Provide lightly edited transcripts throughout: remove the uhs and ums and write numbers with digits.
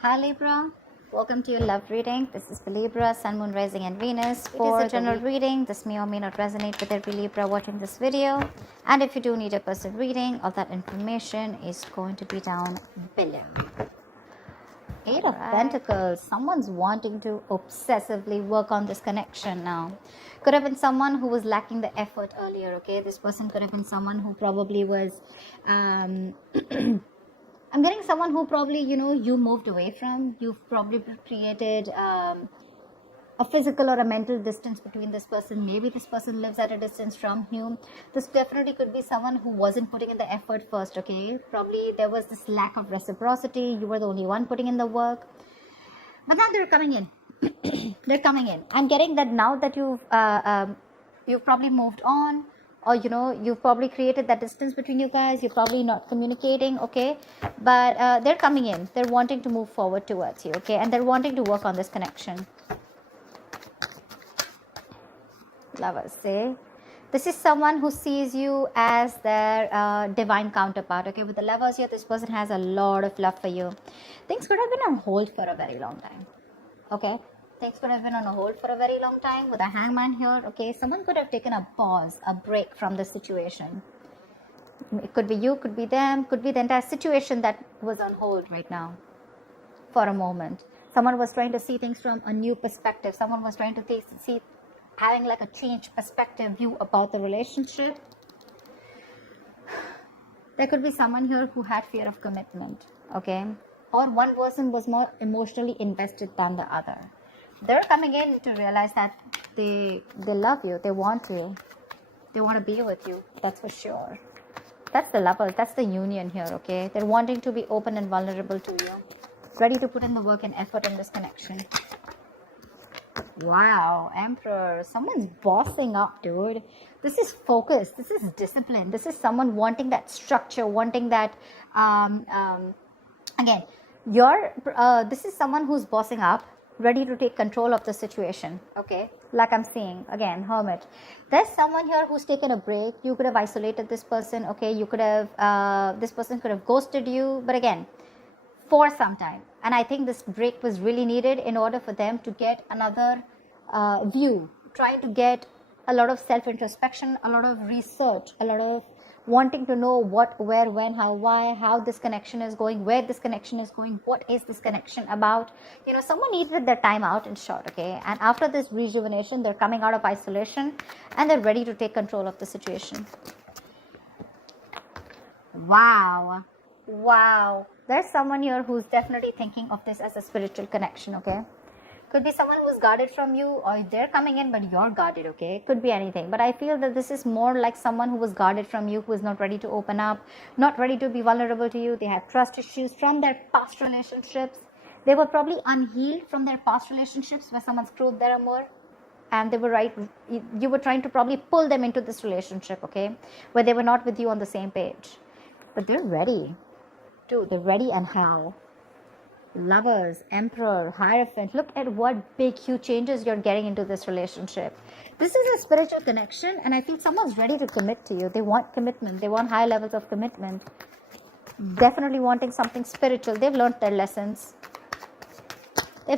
Hi Libra, welcome to your love reading. This is for Libra, Sun, Moon, Rising and Venus. It is a general reading. This may or may not resonate with every Libra watching this video. And if you do need a personal reading, all that information is going to be down below. Eight of Pentacles. Someone's wanting to obsessively work on this connection now. Could have been someone who was lacking the effort earlier, okay? This person could have been someone who probably was... I'm getting someone who probably, you moved away from. You've probably created a physical or a mental distance between this person. Maybe this person lives at a distance from you. This definitely could be someone who wasn't putting in the effort first, okay? Probably there was this lack of reciprocity. You were the only one putting in the work. But now they're coming in. They're coming in. I'm getting that now that you've probably moved on. Or you've probably created that distance between you guys. You're probably not communicating, okay? But they're coming in. They're wanting to move forward towards you, okay? And they're wanting to work on this connection. Lovers, say this is someone who sees you as their divine counterpart, okay? With the Lovers here, this person has a lot of love for you. Things could have been on hold for a very long time, okay? Things could have been on a hold for a very long time with a Hangman here, okay? Someone could have taken a pause, a break from the situation. It could be you, could be them, could be the entire situation that was on hold right now for a moment. Someone was trying to see things from a new perspective. Someone was trying to see, having like a changed perspective view about the relationship. There could be someone here who had fear of commitment, okay? Or one person was more emotionally invested than the other. They're coming in to realize that they love you, they want you, they want to be with you, that's for sure. That's the Lovers, that's the union here, okay? They're wanting to be open and vulnerable to you, ready to put in the work and effort in this connection. Wow, Emperor, someone's bossing up, dude. This is focus, this is discipline, this is someone wanting that structure, wanting that, again, this is someone who's bossing up, ready to take control of the situation, okay? Like I'm seeing, again, Hermit. There's someone here who's taken a break. You could have isolated this person, okay? You could have, this person could have ghosted you, but again, for some time. And I think this break was really needed in order for them to get another view, trying to get a lot of self-introspection, a lot of research, a lot of wanting to know what, where, when, how, why, how this connection is going, where this connection is going, what is this connection about. Someone needed their time out, in short, okay? And after this rejuvenation, they're coming out of isolation and they're ready to take control of the situation. Wow. There's someone here who's definitely thinking of this as a spiritual connection, okay? Could be someone who's guarded from you, or they're coming in but you're guarded, okay? Could be anything. But I feel that this is more like someone who was guarded from you, who is not ready to open up, not ready to be vulnerable to you. They have trust issues from their past relationships. They were probably unhealed from their past relationships where someone screwed their amour. And they were right. You were trying to probably pull them into this relationship, okay? Where they were not with you on the same page. But they're ready. Dude, they're ready, and how? Lovers, Emperor, Hierophant. Look at what big, huge changes you're getting into this relationship. This is a spiritual connection, and I feel someone's ready to commit to you. They want commitment. They want high levels of commitment. Definitely wanting something spiritual. They've learned their lessons. I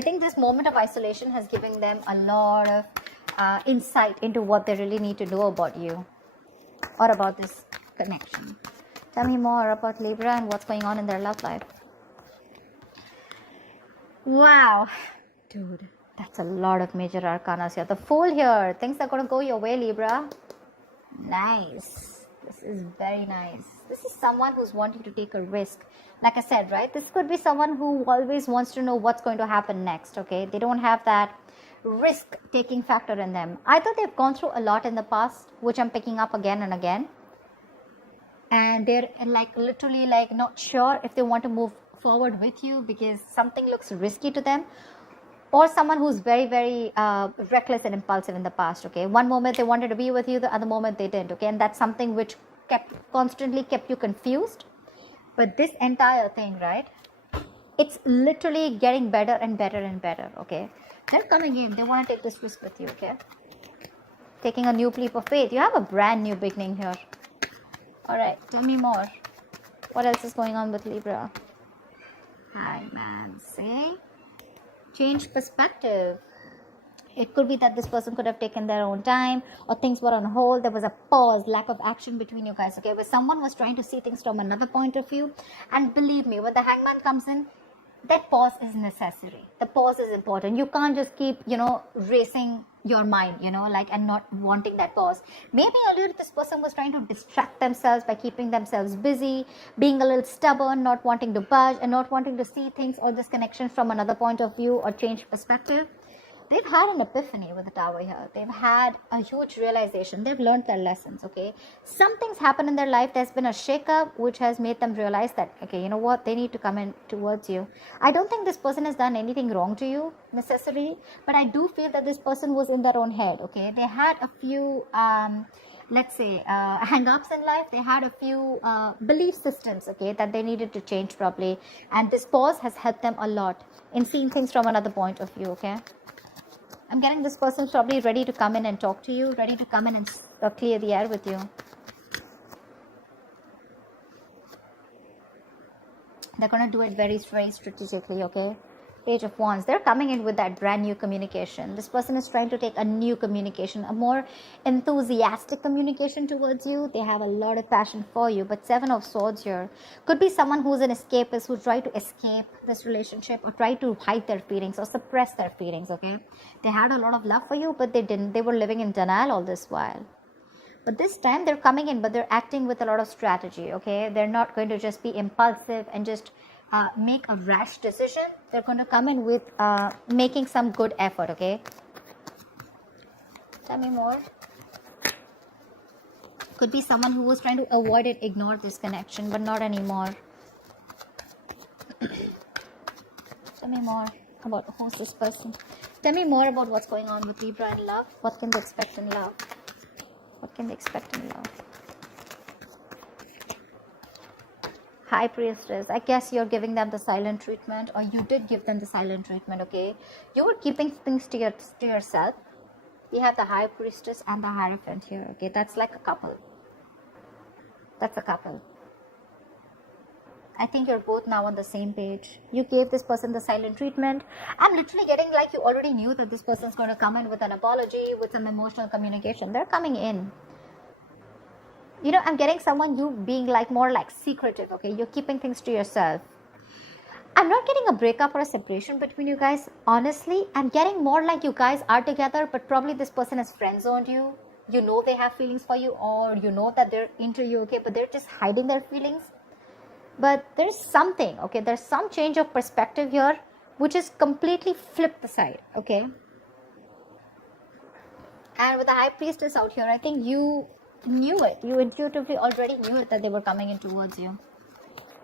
think this moment of isolation has given them a lot of insight into what they really need to know about you or about this connection. Tell me more about Libra and what's going on in their love life. Wow, dude, that's a lot of major arcanas here. The Fool here. Things are going to go your way, Libra. Nice. This is very nice. This is someone who's wanting to take a risk. Like I said, right? This could be someone who always wants to know what's going to happen next, okay? They don't have that risk-taking factor in them. Either they've gone through a lot in the past, which I'm picking up again and again. And they're literally not sure if they want to move forward with you because something looks risky to them, or someone who's very, very reckless and impulsive in the past, okay? One moment they wanted to be with you, the other moment they didn't, okay? And that's something which constantly kept you confused. But this entire thing, right, it's literally getting better and better and better, okay? They're coming in, they want to take this risk with you, okay? Taking a new leap of faith. You have a brand new beginning here. All right, tell me more. What else is going on with Libra? Hangman, see? Change perspective. It could be that this person could have taken their own time, or things were on hold. There was a pause, lack of action between you guys, okay? But someone was trying to see things from another point of view. And believe me, when the hangman comes in, that pause is necessary. The pause is important. You can't just keep, racing your mind, and not wanting that pause. Maybe earlier this person was trying to distract themselves by keeping themselves busy, being a little stubborn, not wanting to budge, and not wanting to see things or this connection from another point of view or change perspective. They've had an epiphany with the tower here. They've had a huge realization. They've learned their lessons, okay? Something's happened in their life. There's been a shakeup which has made them realize that, okay, you know what? They need to come in towards you. I don't think this person has done anything wrong to you necessarily, but I do feel that this person was in their own head, okay? They had a few, hang-ups in life. They had a few belief systems, okay, that they needed to change properly. And this pause has helped them a lot in seeing things from another point of view, okay? I'm getting this person's probably ready to come in and talk to you, ready to come in and clear the air with you. They're going to do it very, very strategically, okay? Page of Wands. They're coming in with that brand new communication. This person is trying to take a new communication, a more enthusiastic communication towards you. They have a lot of passion for you. But Seven of Swords here could be someone who's an escapist, who tried to escape this relationship or try to hide their feelings or suppress their feelings, okay? They had a lot of love for you, but they didn't. They were living in denial all this while. But this time they're coming in, but they're acting with a lot of strategy, okay? They're not going to just be impulsive and just make a rash decision. They're going to come in with making some good effort, okay? Tell me more. Could be someone who was trying to avoid it, ignore this connection, but not anymore. Tell me more about who's this person. Tell me more about what's going on with Libra in love. What can they expect in love? What can they expect in love? High Priestess. I guess you're giving them the silent treatment, or you did give them the silent treatment, okay? You were keeping things to yourself. You have the High Priestess and the Hierophant here, okay? That's like a couple. That's a couple. I think you're both now on the same page. You gave this person the silent treatment. I'm literally getting like you already knew that this person's going to come in with an apology, with some emotional communication. They're coming in. I'm getting someone, you being like more like secretive, okay? You're keeping things to yourself. I'm not getting a breakup or a separation between you guys. Honestly, I'm getting more like you guys are together, but probably this person has friend-zoned you. You know they have feelings for you, or you know that they're into you, okay? But they're just hiding their feelings. But there's something, okay? There's some change of perspective here, which is completely flipped the side, okay? And with the High Priestess out here, I think you knew it. You intuitively already knew it that they were coming in towards you.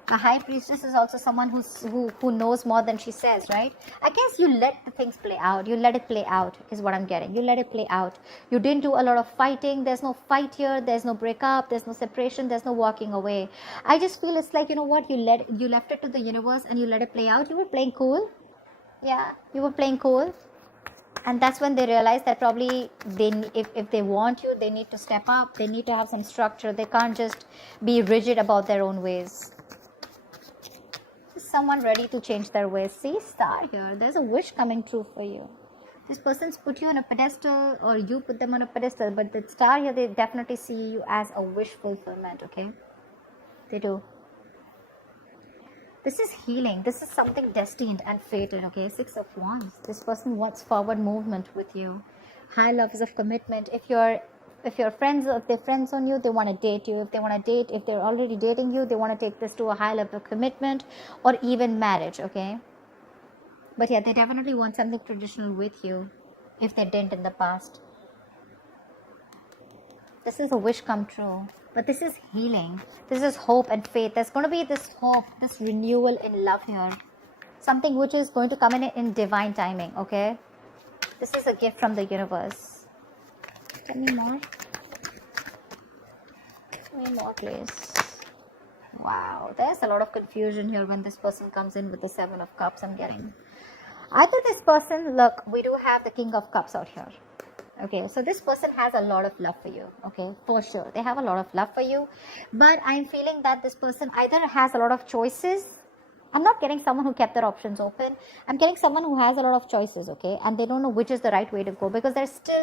A High Priestess is also someone who knows more than she says, right? I guess you let the things play out. You let it play out is what I'm getting. You let it play out. You didn't do a lot of fighting. There's no fight here. There's no breakup. There's no separation. There's no walking away. I just feel it's like, you know what? You left it to the universe and you let it play out. You were playing cool. Yeah, you were playing cool. And that's when they realize that probably if they want you, they need to step up. They need to have some structure. They can't just be rigid about their own ways. Is someone ready to change their ways? See, Star here. There's a wish coming true for you. This person's put you on a pedestal, or you put them on a pedestal. But the Star here, they definitely see you as a wish fulfillment, okay? They do. This is healing. This is something destined and fated, okay? Six of Wands. This person wants forward movement with you. High levels of commitment. If they're friends on you, they want to date you. If they're already dating you, they want to take this to a high level of commitment or even marriage, okay? But yeah, they definitely want something traditional with you if they didn't in the past. This is a wish come true. But this is healing. This is hope and faith. There's going to be this hope, this renewal in love here. Something which is going to come in divine timing, okay? This is a gift from the universe. Tell me more. Tell me more, please. Wow. There's a lot of confusion here when this person comes in with the Seven of Cups I'm getting. Either this person, look, we do have the King of Cups out here. Okay, so this person has a lot of love for you, okay, for sure. They have a lot of love for you, but I'm feeling that this person either has a lot of choices I'm not getting someone who kept their options open. I'm getting someone who has a lot of choices, okay? And they don't know which is the right way to go, because there's still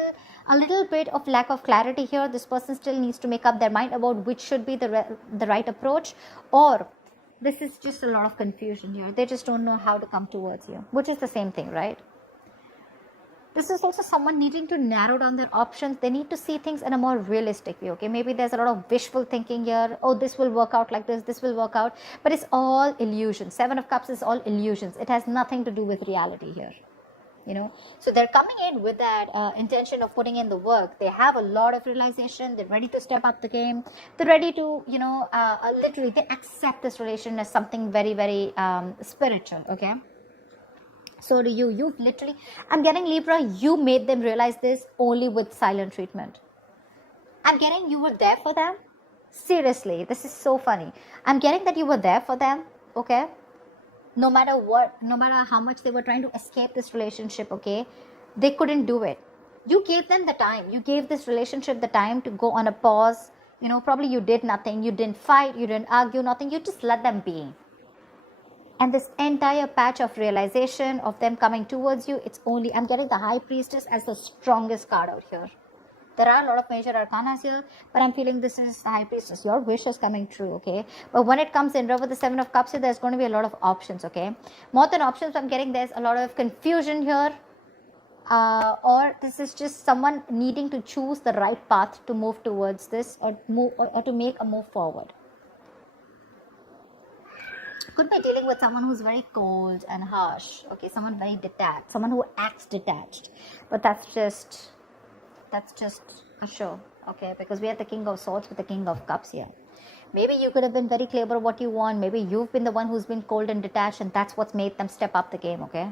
a little bit of lack of clarity here. This person still needs to make up their mind about which should be the right approach, or this is just a lot of confusion here. They just don't know how to come towards you, which is the same thing, right? This is also someone needing to narrow down their options. They need to see things in a more realistic way, okay? Maybe there's a lot of wishful thinking here. Oh, this will work out like this will work out. But it's all illusion. Seven of Cups is all illusions. It has nothing to do with reality here, you know? So they're coming in with that intention of putting in the work. They have a lot of realization. They're ready to step up the game. They're ready to, you know, literally, they accept this relation as something very, very spiritual, okay? So do you. You've literally, I'm getting Libra, you made them realize this only with silent treatment. I'm getting you were there for them. Seriously, this is so funny. I'm getting that you were there for them, okay? No matter what, no matter how much they were trying to escape this relationship, okay? They couldn't do it. You gave them the time. You gave this relationship the time to go on a pause. You know, probably you did nothing. You didn't fight. You didn't argue, nothing. You just let them be. And this entire patch of realization of them coming towards you, it's only, I'm getting the High Priestess as the strongest card out here. There are a lot of major arcanas here, but I'm feeling this is the High Priestess. Your wish is coming true, okay? But when it comes in with the Seven of Cups here, there's going to be a lot of options, okay? More than options, I'm getting there's a lot of confusion here. Or this is just someone needing to choose the right path to move towards this, or to make a move forward. Could be dealing with someone who's very cold and harsh, okay? Someone very detached, someone who acts detached. But that's just a show, okay? Because we have the King of Swords with the King of Cups here. Maybe you could have been very clear about what you want. Maybe you've been the one who's been cold and detached, and that's what's made them step up the game, okay?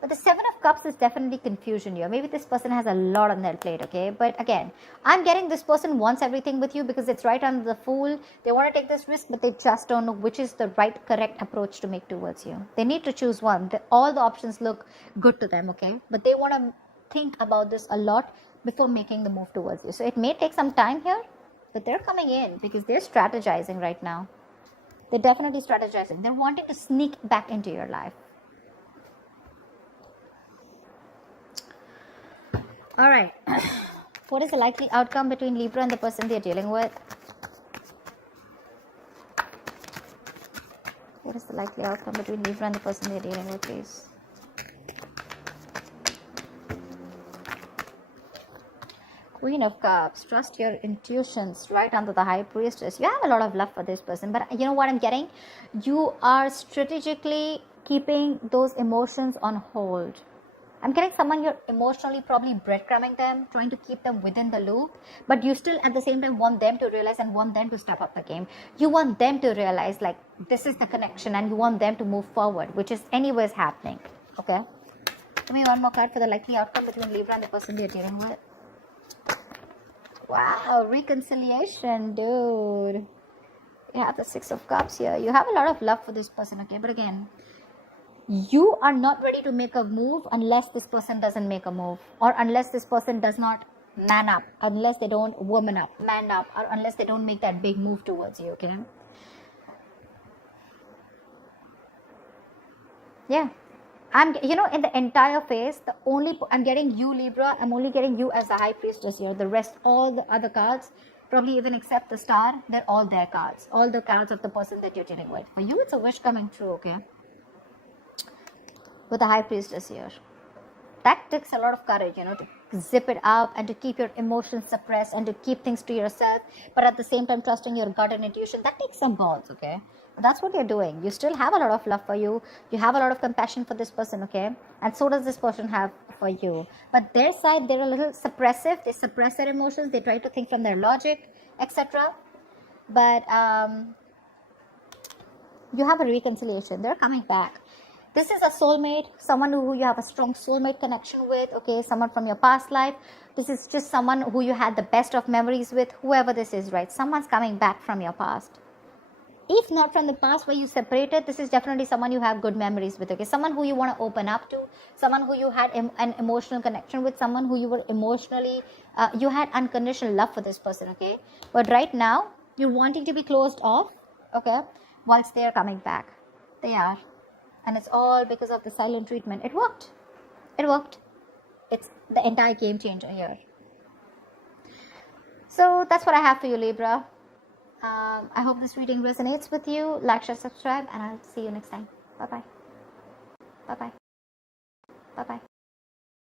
But the Seven of Cups is definitely confusion here. Maybe this person has a lot on their plate, okay? But again, I'm getting this person wants everything with you because it's right under the Fool. They want to take this risk, but they just don't know which is the right, correct approach to make towards you. They need to choose one. All the options look good to them, okay? But they want to think about this a lot before making the move towards you. So it may take some time here, but they're coming in because they're strategizing right now. They're definitely strategizing. They're wanting to sneak back into your life. All right. What is the likely outcome between Libra and the person they're dealing with? What is the likely outcome between Libra and the person they're dealing with, please? Queen of Cups. Trust your intuitions. Right under the High Priestess. You have a lot of love for this person. But you know what I'm getting? You are strategically keeping those emotions on hold. I'm getting someone you're emotionally probably breadcrumbing them, trying to keep them within the loop, but you still at the same time want them to realize and want them to step up the game. You want them to realize like this is the connection and you want them to move forward, which is anyways happening. Okay? Give me one more card for the likely outcome between Libra and the person you're dealing with. Wow, reconciliation, dude. You have the Six of Cups here. You have a lot of love for this person, okay? But again, you are not ready to make a move unless this person doesn't make a move, or unless this person does not man up, unless they don't woman up, man up, or unless they don't make that big move towards you, okay? Yeah. You know, in the entire phase, I'm getting you, Libra, I'm only getting you as the High Priestess here. The rest, all the other cards, probably even except the Star, they're all their cards. All the cards of the person that you're dealing with. For you, it's a wish coming true, okay? With the High Priestess here. That takes a lot of courage, you know, to zip it up and to keep your emotions suppressed and to keep things to yourself, but at the same time trusting your gut and intuition. That takes some balls, okay? But that's what you're doing. You still have a lot of love for you. You have a lot of compassion for this person, okay? And so does this person have for you. But their side, they're a little suppressive. They suppress their emotions. They try to think from their logic, etc. But you have a reconciliation. They're coming back. This is a soulmate, someone who you have a strong soulmate connection with, okay, someone from your past life. This is just someone who you had the best of memories with, whoever this is, right? Someone's coming back from your past. If not from the past where you separated, this is definitely someone you have good memories with, okay? Someone who you want to open up to, someone who you had an emotional connection with, someone who you were emotionally, you had unconditional love for this person, okay? But right now, you're wanting to be closed off, okay? whilst they are coming back. They are. And it's all because of the silent treatment. It worked. It worked. It's the entire game changer here. So that's what I have for you, Libra. I hope this reading resonates with you. Like, share, subscribe, and I'll see you next time. Bye-bye. Bye-bye. Bye-bye.